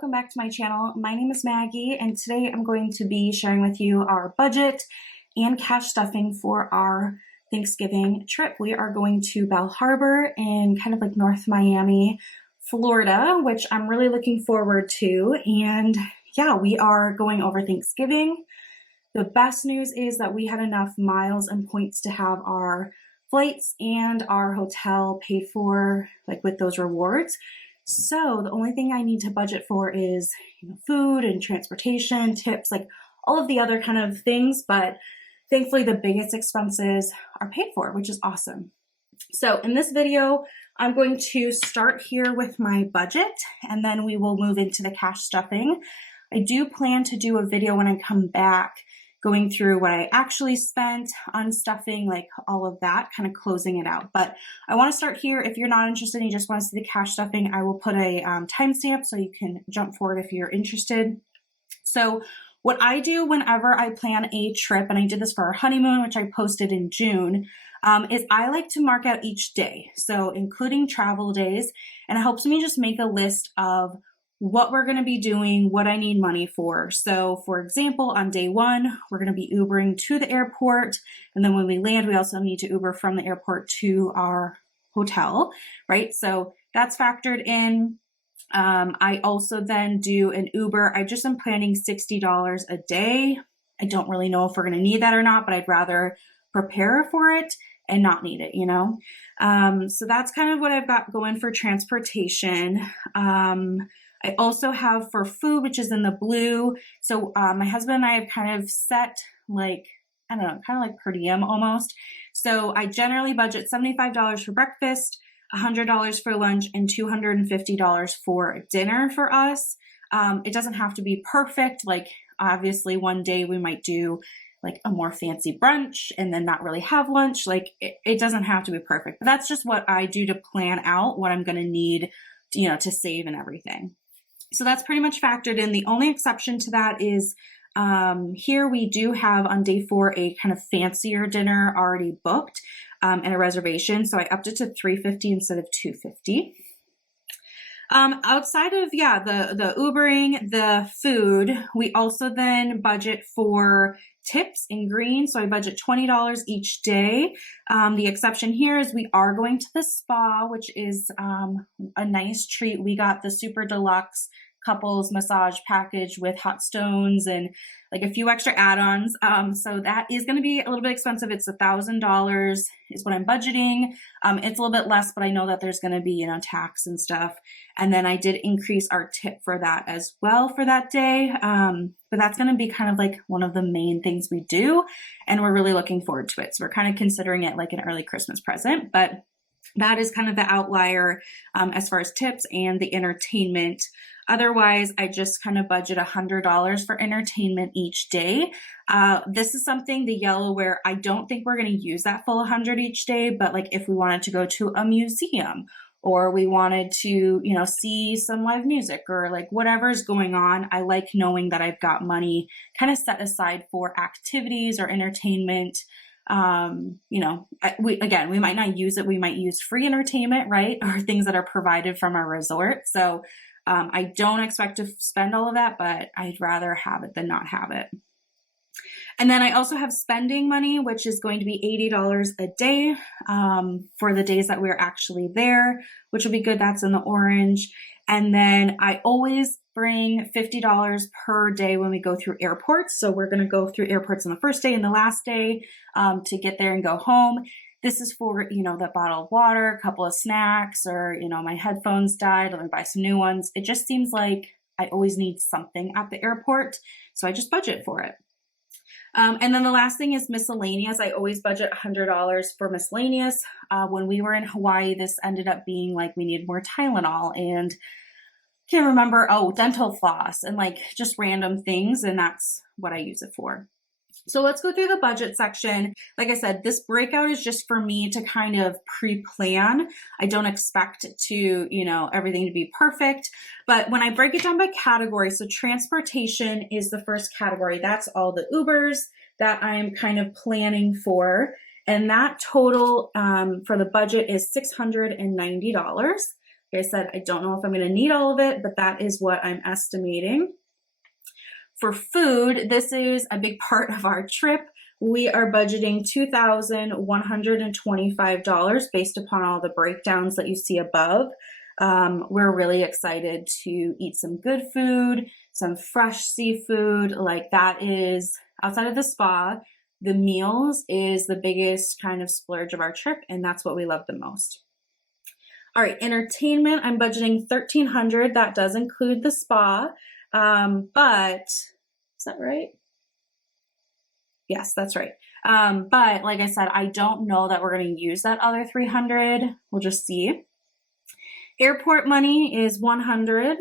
welcome back to my channel. My name is Maggie, and today I'm going to be sharing with you our budget and cash stuffing for our Thanksgiving trip. We are going to Bal Harbour in kind of like North Miami, Florida, which I'm really looking forward to. And yeah, we are going over Thanksgiving. The best news is that we had enough miles and points to have our flights and our hotel paid for, like with those rewards. So the only thing I need to budget for is food and transportation, tips, like all of the other kind of things. But thankfully the biggest expenses are paid for, which is awesome. So in this video, I'm going to start here with my budget, and then we will move into the cash stuffing. I do plan to do a video when I come back going through what I actually spent on stuffing, like all of that, kind of closing it out. But I want to start here. If you're not interested and you just want to see the cash stuffing, I will put a timestamp so you can jump forward if you're interested. So what I do whenever I plan a trip, and I did this for our honeymoon, which I posted in June, is I like to mark out each day, so including travel days, and it helps me just make a list of what we're going to be doing, what I need money for. So for example, on day one, we're going to be Ubering to the airport. And then when we land, we also need to Uber from the airport to our hotel, right? So that's factored in. I also then do an Uber. I just am planning $60 a day. I don't really know if we're going to need that or not, but I'd rather prepare for it and not need it, you know? So that's kind of what I've got going for transportation. I also have for food, which is in the blue. So my husband and I have kind of set like, I don't know, kind of like per diem almost. So I generally budget $75 for breakfast, $100 for lunch, and $250 for dinner for us. It doesn't have to be perfect. Like obviously one day we might do like a more fancy brunch and then not really have lunch. Like it doesn't have to be perfect, but that's just what I do to plan out what I'm going to need, you know, to save and everything. So that's pretty much factored in. The only exception to that is here we do have on day 4 a kind of fancier dinner already booked and a reservation. So I upped it to $350 instead of $250. Outside of, the Ubering, the food, we also then budget for tips in green. So I budget $20 each day. The exception here is we are going to the spa, which is a nice treat. We got the super deluxe couples massage package with hot stones and like a few extra add-ons. So that is going to be a little bit expensive. It's $1,000 is what I'm budgeting. It's a little bit less, but I know that there's going to be, you know, tax and stuff. And then I did increase our tip for that as well for that day. But that's going to be kind of like one of the main things we do. And we're really looking forward to it. So we're kind of considering it like an early Christmas present, but that is kind of the outlier as far as tips and the entertainment. Otherwise, I just kind of budget $100 for entertainment each day. This is something, the yellow, where I don't think we're going to use that full 100 each day, but like if we wanted to go to a museum or we wanted to, you know, see some live music or like whatever's going on, I like knowing that I've got money kind of set aside for activities or entertainment. You know, we might not use it. We might use free entertainment, right? Or things that are provided from our resort. So I don't expect to spend all of that, but I'd rather have it than not have it. And then I also have spending money, which is going to be $80 a day for the days that we're actually there, which will be good. That's in the orange. And then I always bring $50 per day when we go through airports. So we're going to go through airports on the first day and the last day to get there and go home. This is for, you know, the bottle of water, a couple of snacks, or, you know, my headphones died, let me buy some new ones. It just seems like I always need something at the airport. So I just budget for it. And then the last thing is miscellaneous. I always budget $100 for miscellaneous. When we were in Hawaii, this ended up being like we needed more Tylenol and can't remember, dental floss and like just random things. And that's what I use it for. So let's go through the budget section. Like I said, this breakout is just for me to kind of pre-plan. I don't expect to, you know, everything to be perfect, but when I break it down by category, so transportation is the first category. That's all the Ubers that I'm kind of planning for. And that total for the budget is $690. Like I said, I don't know if I'm going to need all of it, but that is what I'm estimating. For food, this is a big part of our trip. We are budgeting $2,125 based upon all the breakdowns that you see above. We're really excited to eat some good food, some fresh seafood. Like that is outside of the spa, the meals is the biggest kind of splurge of our trip, and that's what we love the most. All right, entertainment, I'm budgeting $1,300. That does include the spa, but is that right? Yes, that's right. But like I said, I don't know that we're going to use that other $300. We'll just see. Airport money is $100.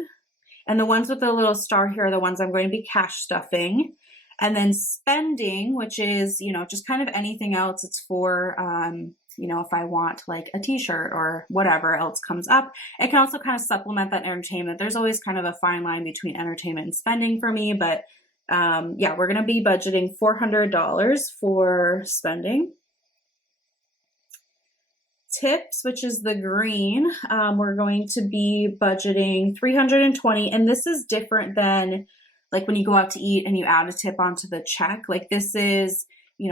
And the ones with the little star here are the ones I'm going to be cash stuffing. And then spending, which is, just kind of anything else. It's for, if I want like a t-shirt or whatever else comes up. It can also kind of supplement that entertainment. There's always kind of a fine line between entertainment and spending for me, but yeah, we're going to be budgeting $400 for spending. Tips, which is the green, we're going to be budgeting $320. And this is different than like when you go out to eat and you add a tip onto the check. Like this is,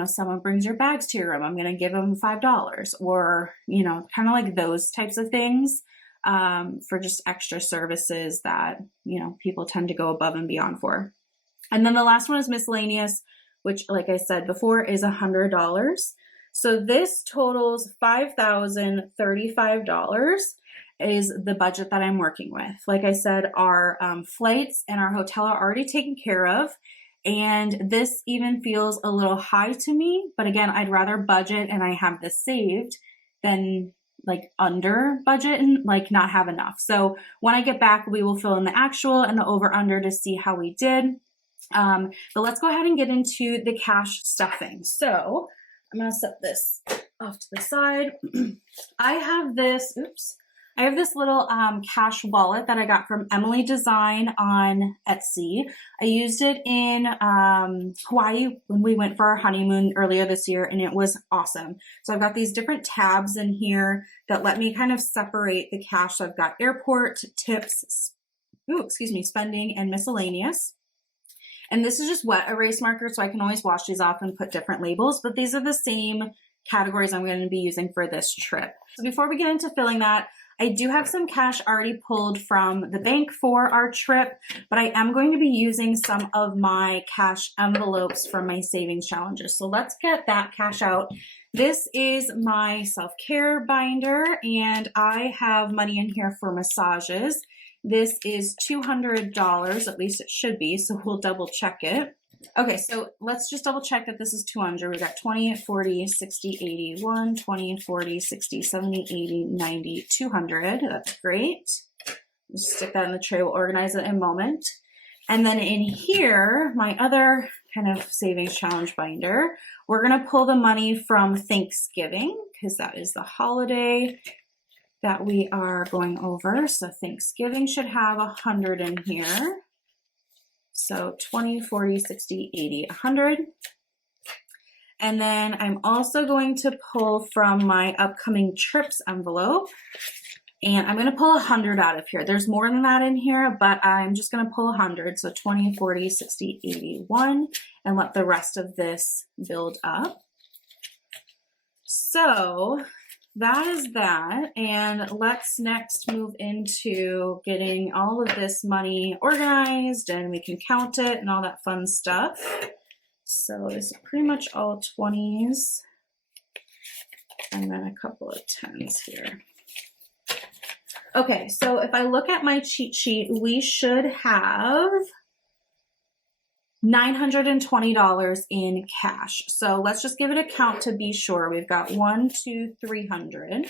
someone brings your bags to your room, I'm going to give them $5, or, kind of like those types of things, for just extra services that, people tend to go above and beyond for. And then the last one is miscellaneous, which, like I said before, is $100. So this totals $5,035 is the budget that I'm working with. Like I said, our flights and our hotel are already taken care of. And this even feels a little high to me. But again, I'd rather budget and I have this saved than like under budget and like not have enough. So when I get back, we will fill in the actual and the over under to see how we did. But let's go ahead and get into the cash stuffing. So I'm going to set this off to the side. I have this little cash wallet that I got from Emily Design on Etsy. I used it in Hawaii when we went for our honeymoon earlier this year, and it was awesome. So I've got these different tabs in here that let me kind of separate the cash. So I've got airport, tips, spending, and miscellaneous. And this is just wet erase marker, so I can always wash these off and put different labels, but these are the same categories I'm going to be using for this trip. So before we get into filling that, I do have some cash already pulled from the bank for our trip, but I am going to be using some of my cash envelopes from my savings challenges. So let's get that cash out. This is my self-care binder, and I have money in here for massages. This is $200, at least it should be, so we'll double check it. Okay, so let's just double check that this is 200. We got 20, 40, 60, 80, 1, 20, 40, 60, 70, 80, 90, 200. That's great. Just stick that in the tray. We'll organize it in a moment. And then in here, my other kind of savings challenge binder, we're going to pull the money from Thanksgiving because that is the holiday that we are going over. So Thanksgiving should have 100 in here. So 20, 40, 60, 80, 100. And then I'm also going to pull from my upcoming trips envelope, and I'm going to pull 100 out of here. There's more than that in here, but I'm just going to pull 100. So 20, 40, 60, 81, and let the rest of this build up. So that is that, and let's next move into getting all of this money organized, and we can count it and all that fun stuff. So this is pretty much all 20s, and then a couple of 10s here. Okay, so if I look at my cheat sheet, we should have $920 in cash. So let's just give it a count to be sure. We've got 1, 2, 300,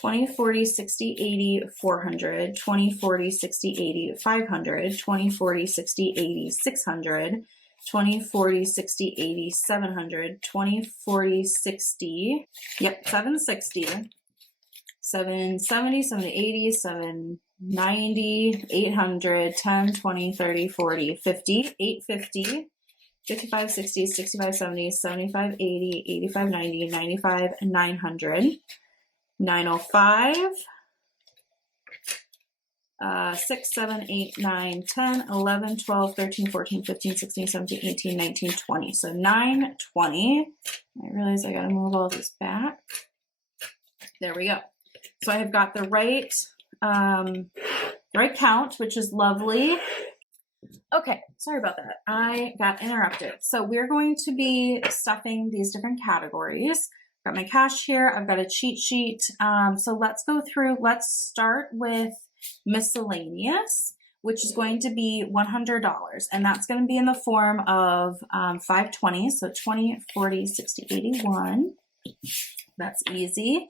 20, 40, 60, 80, 400, 20, 40, 60, 80, 500, 20, 40, 60, 80, 600, 20, 40, 60, 80, 700, 20, 40, 60, 760, 770, 780, 790, 800, 10, 20, 30, 40, 50, 850, 55, 60, 65, 70, 75, 80, 85, 90, 95, 900, 905, 6, 7, 8, 9, 10, 11, 12, 13, 14, 15, 16, 17, 18, 19, 20. So 920. I realize I got to move all this back. There we go. So I have got the right count, which is lovely. Okay, sorry about that. I got interrupted. So we're going to be stuffing these different categories. Got my cash here. I've got a cheat sheet. So let's go through. Let's start with miscellaneous, which is going to be $100. And that's going to be in the form of 520. So 20, 40, 60, 81. That's easy.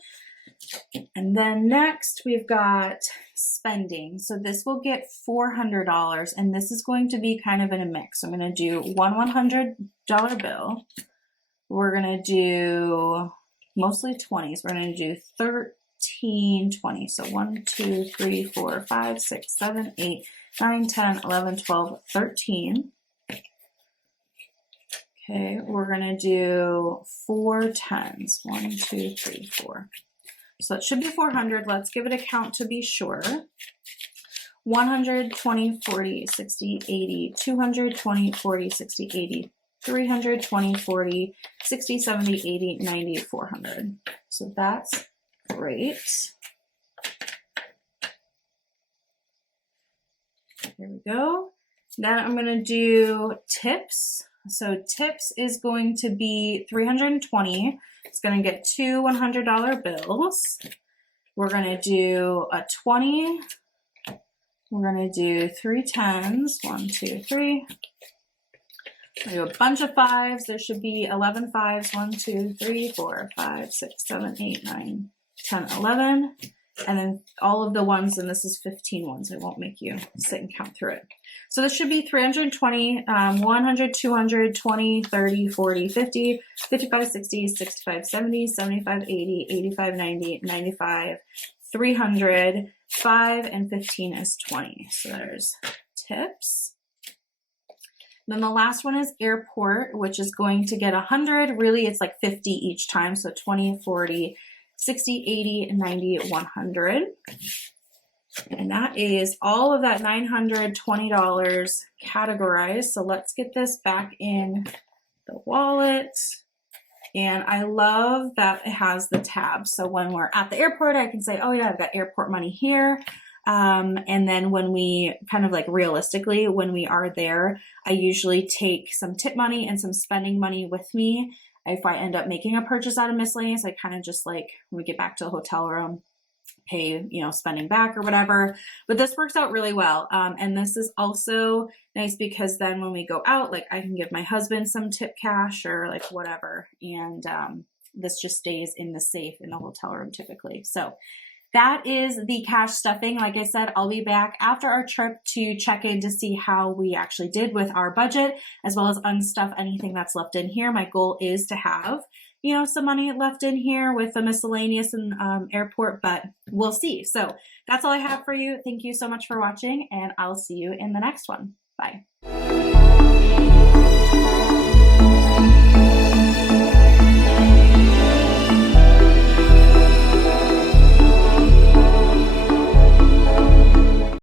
And then next we've got spending. So this will get $400, and this is going to be kind of in a mix. So I'm going to do one $100 bill. We're going to do mostly 20s. We're going to do 13 20. So 1, 2, 3, 4, 5, 6, 7, 8, 9, 10, 11, 12, 13. Okay, we're going to do 4 10s. 1, 2, 3, 4. So it should be 400. Let's give it a count to be sure. 100, 20, 40, 60, 80, 200, 20, 40, 60, 80, 300, 20, 40, 60, 70, 80, 90, 400. So that's great. There we go. Then I'm going to do tips. So tips is going to be 320. It's going to get 2 $100 bills. We're going to do a 20. We're going to do 3 10s. 1, 2, 3. We do a bunch of 5s. There should be 11 5s. 1, 2, 3, 4, 5, 6, 7, 8, 9, 10, 11. And then all of the ones, and this is 15 ones. I won't make you sit and count through it. So this should be 320, 100, 200, 20, 30, 40, 50, 55, 60, 65, 70, 75, 80, 85, 90, 95, 300, 5, and 15 is 20. So there's tips. Then the last one is airport, which is going to get 100. Really, it's like 50 each time. So 20, 40, 60, 80, 90, 100. And that is all of that $920 categorized. So let's get this back in the wallet. And I love that it has the tabs. So when we're at the airport, I can say, oh yeah, I've got airport money here. And then when we kind of like realistically, when we are there, I usually take some tip money and some spending money with me. If I end up making a purchase out of miscellaneous, I kind of just like, when we get back to the hotel room, pay, you know, spending back or whatever. But this works out really well. And this is also nice because then when we go out, like I can give my husband some tip cash or like whatever. And this just stays in the safe in the hotel room typically. So that is the cash stuffing. Like I said, I'll be back after our trip to check in to see how we actually did with our budget, as well as unstuff anything that's left in here. My goal is to have, you know, some money left in here with the miscellaneous and airport, but we'll see. So that's all I have for you. Thank you so much for watching, and I'll see you in the next one. Bye.